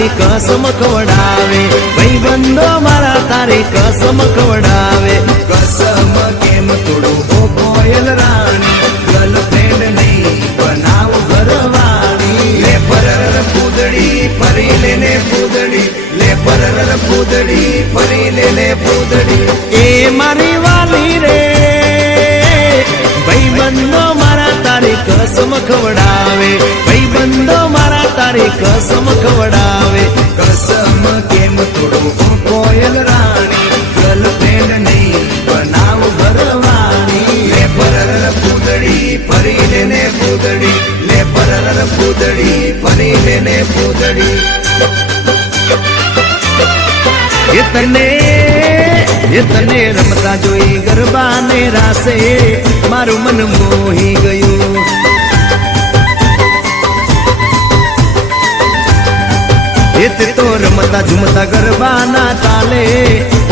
તારી કસમ ખવડાવે, ભાઈબંધો મારા તારી કસમ ખવડાવે. કસમ કેમ તોડું ઓ કોયલ રાણી, ગર્લફ્રેન્ડ નહીં બનાવ ઘરવાળી. લે પરર પૂદડી ફરી લેને પૂદડી, લે પરર પૂદડી ફરી લેને પૂદડી. એ મારી વાલી રે, ભાઈબંધો મારા તારી કસમ ખવડાવે, ભાઈબંધો મારા તારી કસમ ખવડાવે. કસમ કેમ તોડું ઓ કોયલ રાણી, ગર્લફ્રેન્ડ નહીં બનાવ ઘરવાળી. લે પરર પૂદડી ફરી લેને પૂદડી, લે પરર પૂદડી ફરી લેને પૂદડી. એ તને રમતા જોઈ ગરબાને રાસે મારું મન મોહી ગયું. એ તો રમતા ઝુમતા ગરબાના તાલે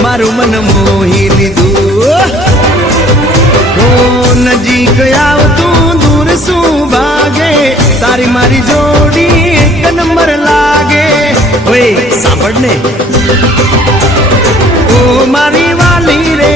મારું મન મોહી લીધું. નજીક આવતું દૂર શું ભાગે, તારી મારી જોડી એક નંબર લાગે. ઓય સાંભળ ને ઓ મારી વાલી રે,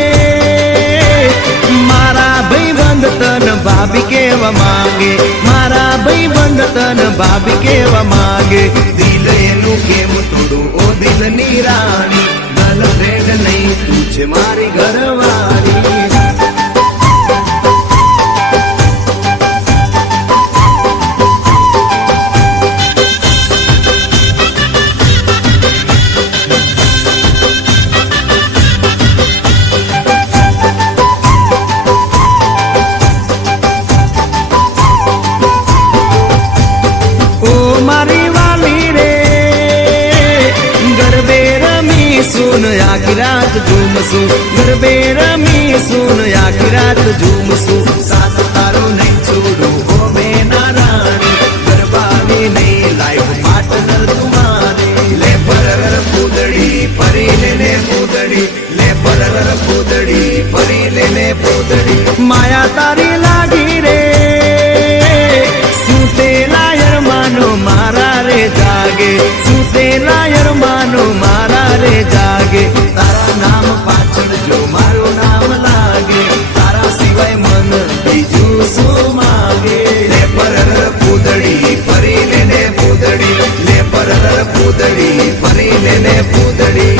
મારા ભાઈબંધ તન ભાભી કેવા માંગે, મારા ભાઈબંધ તન ભાભી કેવા માંગે. દિલ એનું કેમ તોડું ઓ દિલની રાણી, ગર્લફ્રેન્ડ નહીં તું છે મારી ઘરવાળી. સુન આખી રાત ઝૂમશું, ગરબે રમી સુન આખી રાત ઝૂમશું. સાથ તારો નહીં છોડું હો મેના રાણી, ગરબાની નહીં લાઈફ પાર્ટનર તુમારી. લે પરર પૂદડી ફરી લેને પૂદડી, લે પરર પૂદડી ફરી લેને પૂદડી. માયા તારી લાગી રે, સુતેલા યરમાનો મારા રે જાગે, સુતેલા યરમાનો મારા રે જાગે. તારા નામ પાછળ જો મારું નામ લાગે, તારા સિવાય મન બીજું શું માગે. લે પરર પૂદડી ફરી લેને પૂદડી, લે પરર પૂદડી ફરી લેને પૂદડી.